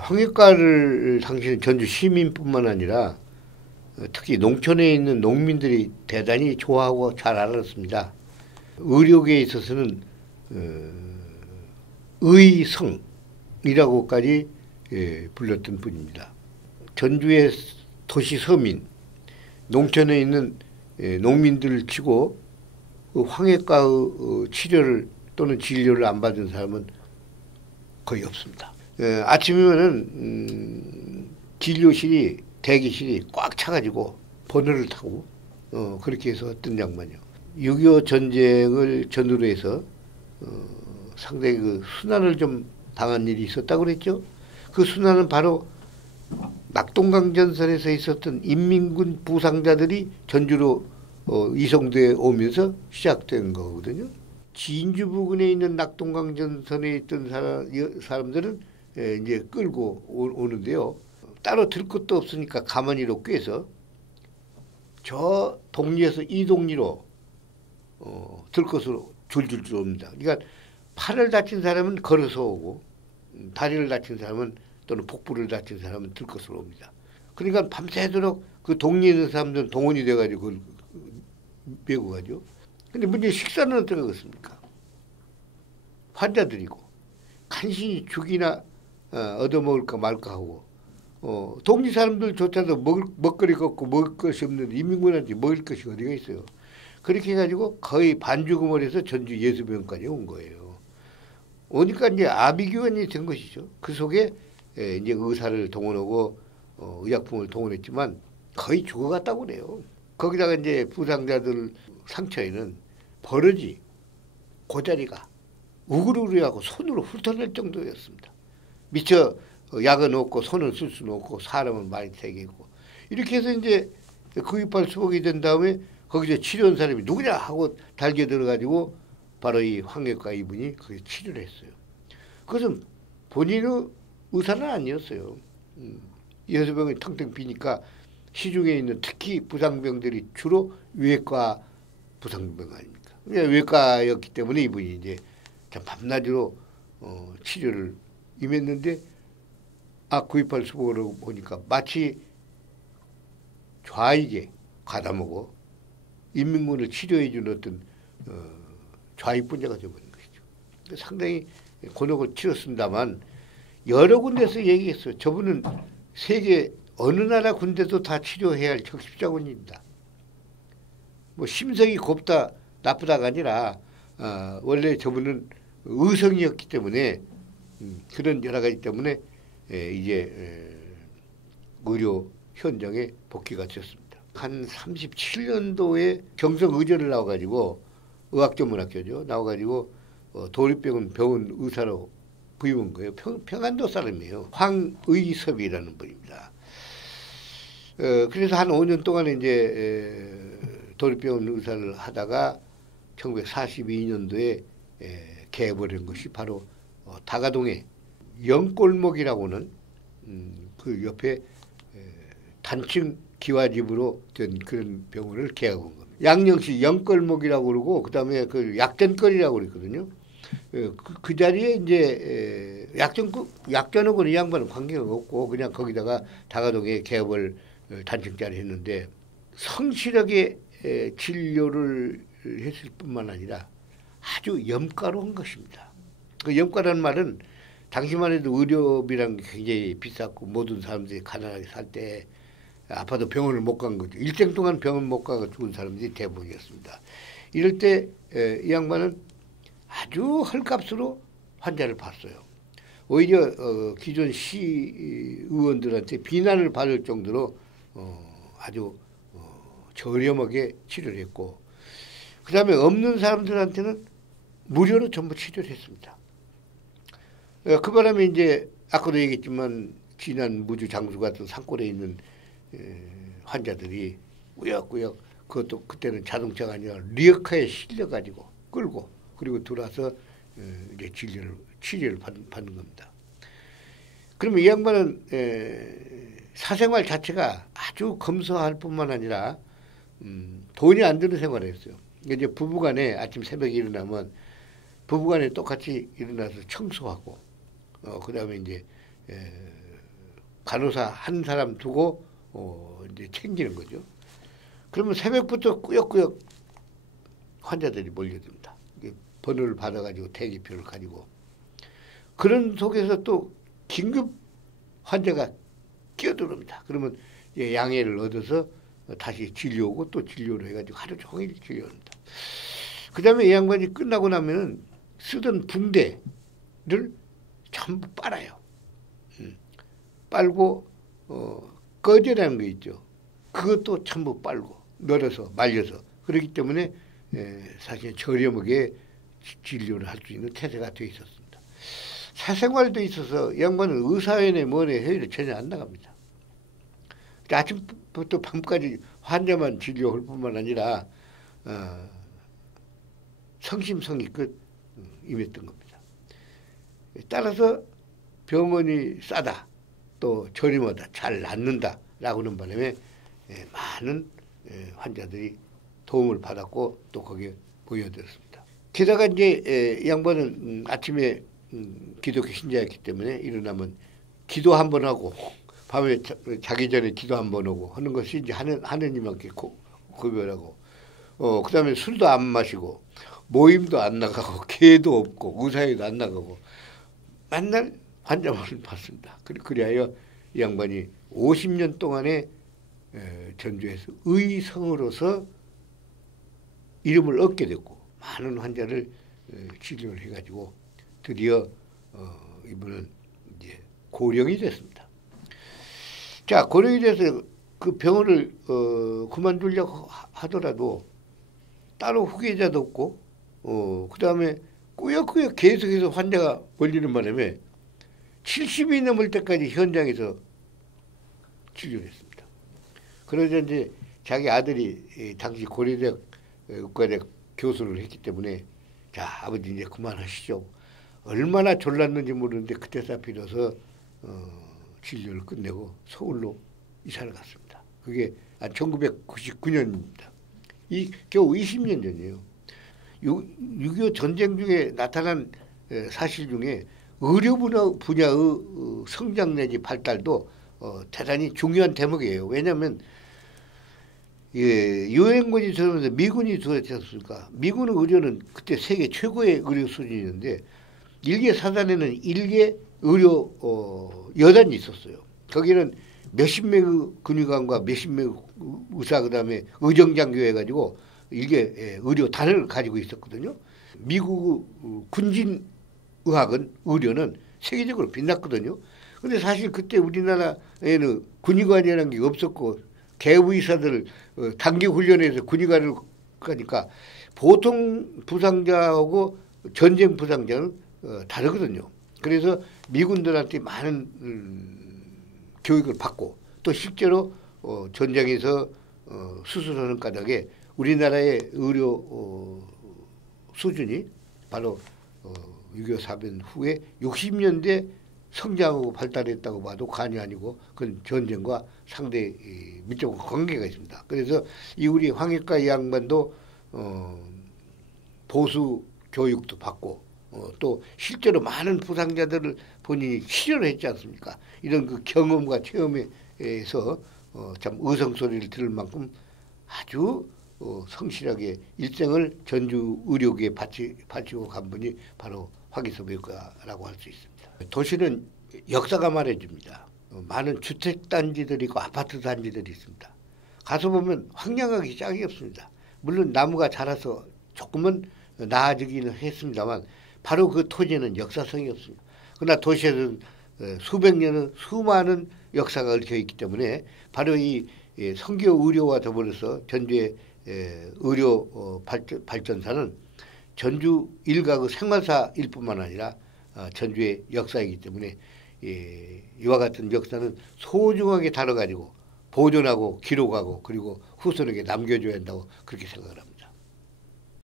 황해과를 당시는 전주 시민뿐만 아니라 특히 농촌에 있는 농민들이 대단히 좋아하고 잘 알았습니다. 의료계에 있어서는 의성이라고까지 불렸던 분입니다. 전주의 도시 서민, 농촌에 있는 농민들을 치고 황해과의 치료를 또는 진료를 안 받은 사람은 거의 없습니다. 아침이면은 진료실이 대기실이 꽉 차가지고 번호를 타고 그렇게 해서 어떤 양반이요. 6.25 전쟁을 전후로 해서 상당히 그 순환을 좀 당한 일이 있었다고 그랬죠. 그 순환은 바로 낙동강전선에서 있었던 인민군 부상자들이 전주로 이송돼 오면서 시작된 거거든요. 진주 부근에 있는 낙동강전선에 있던 사람들은 이제 끌고 오는데요. 따로 들 것도 없으니까 가만히로 꿰서 저 동리에서 이 동리로 들 것으로 줄줄줄 옵니다. 그러니까 팔을 다친 사람은 걸어서 오고 다리를 다친 사람은 또는 복부를 다친 사람은 들 것으로 옵니다. 그러니까 밤새도록 그 동리에 있는 사람들은 동원이 돼가지고 그걸 메고 가죠. 근데 문제 식사는 어떻게 하겠습니까? 환자들이고 간신히 죽이나 얻어먹을까 말까 하고 동리 사람들조차도 먹거리가 없고 먹을 것이 없는데 인민군한테 먹을 것이 어디가 있어요. 그렇게 해가지고 거의 반죽음을 해서 전주 예수병원까지 온 거예요. 오니까 이제 아비규환이 된 것이죠. 그 속에 이제 의사를 동원하고 의약품을 동원했지만 거의 죽어갔다고 그래요. 거기다가 이제 부상자들 상처에는 버러지, 고자리가 우글우글하고 손으로 훑어낼 정도였습니다. 미처 약은 없고 손을 쓸 수는 없고 사람은 많이 되게 있고 이렇게 해서 이제 구입할 수복이 된 다음에 거기서 치료한 사람이 누구냐 하고 달게 들어가지고 바로 이 황해과 이분이 거기서 치료를 했어요. 그것은 본인의 의사는 아니었어요. 예수병이 텅텅 비니까 시중에 있는 특히 부상병들이 주로 외과 부상병 아닙니까? 외과였기 때문에 이분이 이제 밤낮으로 치료를 임했는데 구입할 수복으로 보니까 마치 좌익에 가다먹어 인민군을 치료해 준 어떤 좌익분자가 되어버린 것이죠. 상당히 곤혹을 치렀습니다만 여러 군데서 얘기했어요. 저분은 세계 어느 나라 군대도 다 치료해야 할 적십자군입니다. 뭐 심성이 곱다 나쁘다가 아니라 원래 저분은 의성이었기 때문에 그런 여러 가지 때문에 이제 의료 현장에 복귀가 되었습니다. 한 37년도에 경성의대를 나와가지고 의학전문학교죠. 나와가지고 도립병원 병원 의사로 부임한 거예요. 평안도 사람이에요. 황의섭이라는 분입니다. 그래서 한 5년 동안 이제 도립병원 의사를 하다가 1942년도에 개업을 한 것이 바로 다가동에 영골목이라고는 그 옆에 단층 기와집으로 된 그런 병원을 개업한 겁니다. 양령시 영골목이라고 그러고 그다음에 그 약전거리라고 그랬거든요. 그 자리에 이제 약전하고는 이 양반은 관계가 없고 그냥 거기다가 다가동에 개업을 단층짜리 했는데 성실하게 진료를 했을 뿐만 아니라 아주 염가로 한 것입니다. 그 염가라는 말은 당시만 해도 의료비랑 굉장히 비쌌고 모든 사람들이 가난하게 살 때 아파도 병원을 못 간 거죠. 일생 동안 병원 못 가고 죽은 사람들이 대부분이었습니다. 이럴 때 이 양반은 아주 헐값으로 환자를 봤어요. 오히려 기존 시의원들한테 비난을 받을 정도로 아주 저렴하게 치료를 했고 그 다음에 없는 사람들한테는 무료로 전부 치료를 했습니다. 그 바람에 이제 아까도 얘기했지만 지난 무주 장수 같은 산골에 있는 환자들이 꾸역꾸역 그것도 그때는 자동차가 아니라 리어카에 실려가지고 끌고 그리고 들어와서 이제 치료를 받는 겁니다. 그러면 이 양반은 사생활 자체가 아주 검소할 뿐만 아니라 돈이 안 드는 생활을 했어요. 이제 부부간에 아침 새벽에 일어나면 부부간에 똑같이 일어나서 청소하고 그다음에 이제 간호사 한 사람 두고 이제 챙기는 거죠. 그러면 새벽부터 꾸역꾸역 환자들이 몰려듭니다. 번호를 받아가지고 대기표를 가지고 그런 속에서 또 긴급 환자가 끼어들어옵니다. 그러면 양해를 얻어서 다시 진료오고 또 진료를 해가지고 하루 종일 진료합니다. 그 다음에 이 양반이 끝나고 나면은 쓰던 붕대를 전부 빨아요. 빨고 꺼져라는 거 있죠. 그것도 전부 빨고 널어서 말려서 그렇기 때문에 사실 저렴하게 진료를 할 수 있는 태세가 되어 있었습니다. 사생활도 있어서 이 양반은 의사회나 뭐네 회의를 전혀 안 나갑니다. 아침부터 밤까지 환자만 진료할 뿐만 아니라 성심성의껏 임했던 겁니다. 따라서 병원이 싸다, 또 저렴하다, 잘 낫는다 라고 하는 바람에 많은 환자들이 도움을 받았고 또 거기에 모여들었습니다. 게다가 이제 이 양반은 아침에 기독교 신자였기 때문에 일어나면 기도 한 번 하고 밤에 자기 전에 기도 한 번 하고 하는 것이 이제 하느님한테 고별하고 그 다음에 술도 안 마시고 모임도 안 나가고 개도 없고 의사회도 안 나가고 맨날 환자만을 봤습니다. 그리하여 이 양반이 50년 동안에 전주에서 의성으로서 이름을 얻게 됐고 많은 환자를 치료를 해가지고 드디어 이분은 이제 고령이 됐습니다. 자, 고령이 돼서 그 병원을 그만두려고 하더라도 따로 후계자도 없고 그 다음에 꾸역꾸역 계속해서 환자가 몰리는 바람에 70이 넘을 때까지 현장에서 치료를 했습니다. 그러자 이제 자기 아들이 당시 고려대학 의과대학 교수를 했기 때문에 자, 아버지 이제 그만하시죠. 얼마나 졸랐는지 모르는데 그때 잡히려서 진료를 끝내고 서울로 이사를 갔습니다. 그게 1999년입니다. 겨우 20년 전이에요. 6.25 전쟁 중에 나타난 사실 중에 의료 분야의 성장 내지 발달도 대단히 중요한 대목이에요. 왜냐하면 유엔군이 들어오면서 미군이 들어왔지 않습니까? 미군 의료는 그때 세계 최고의 의료 수준이었는데 일개 사단에는 일개 의료 여단이 있었어요. 거기는 몇십 명의 군의관과 몇십 명의 의사 그다음에 의정장교 해가지고 일개 의료단을 가지고 있었거든요. 미국 군진의학은 의료는 세계적으로 빛났거든요. 근데 사실 그때 우리나라에는 군의관이라는 게 없었고 개의사들 단기 훈련에서 군의관을 가니까 보통 부상자하고 전쟁 부상자는 다르거든요. 그래서 미군들한테 많은 교육을 받고 또 실제로 전쟁에서 수술하는 까닭에 우리나라의 의료 수준이 바로 6.25 사변 후에 60년대 성장하고 발달했다고 봐도 과언이 아니고 그건 전쟁과 상당히 밀접한 관계가 있습니다. 그래서 이 우리 황익과 이 양반도 보수 교육도 받고 또 실제로 많은 부상자들을 본인이 치료를 했지 않습니까? 이런 그 경험과 체험에서 참 의성소리를 들을 만큼 아주 성실하게 일생을 전주 의료계에 바치고 간 분이 바로 황희섭 의과라고 할 수 있습니다. 도시는 역사가 말해줍니다. 많은 주택단지들이 있고 아파트 단지들이 있습니다. 가서 보면 황량하기 짝이 없습니다. 물론 나무가 자라서 조금은 나아지기는 했습니다만 바로 그 토지는 역사성이 없습니다. 그러나 도시에는 수백 년은 수많은 역사가 얽혀있기 때문에 바로 이 성교 의료와 더불어서 전주의 의료 발전사는 전주 일가의 생활사일 뿐만 아니라 전주의 역사이기 때문에 이와 같은 역사는 소중하게 다뤄가지고 보존하고 기록하고 그리고 후손에게 남겨줘야 한다고 그렇게 생각을 합니다.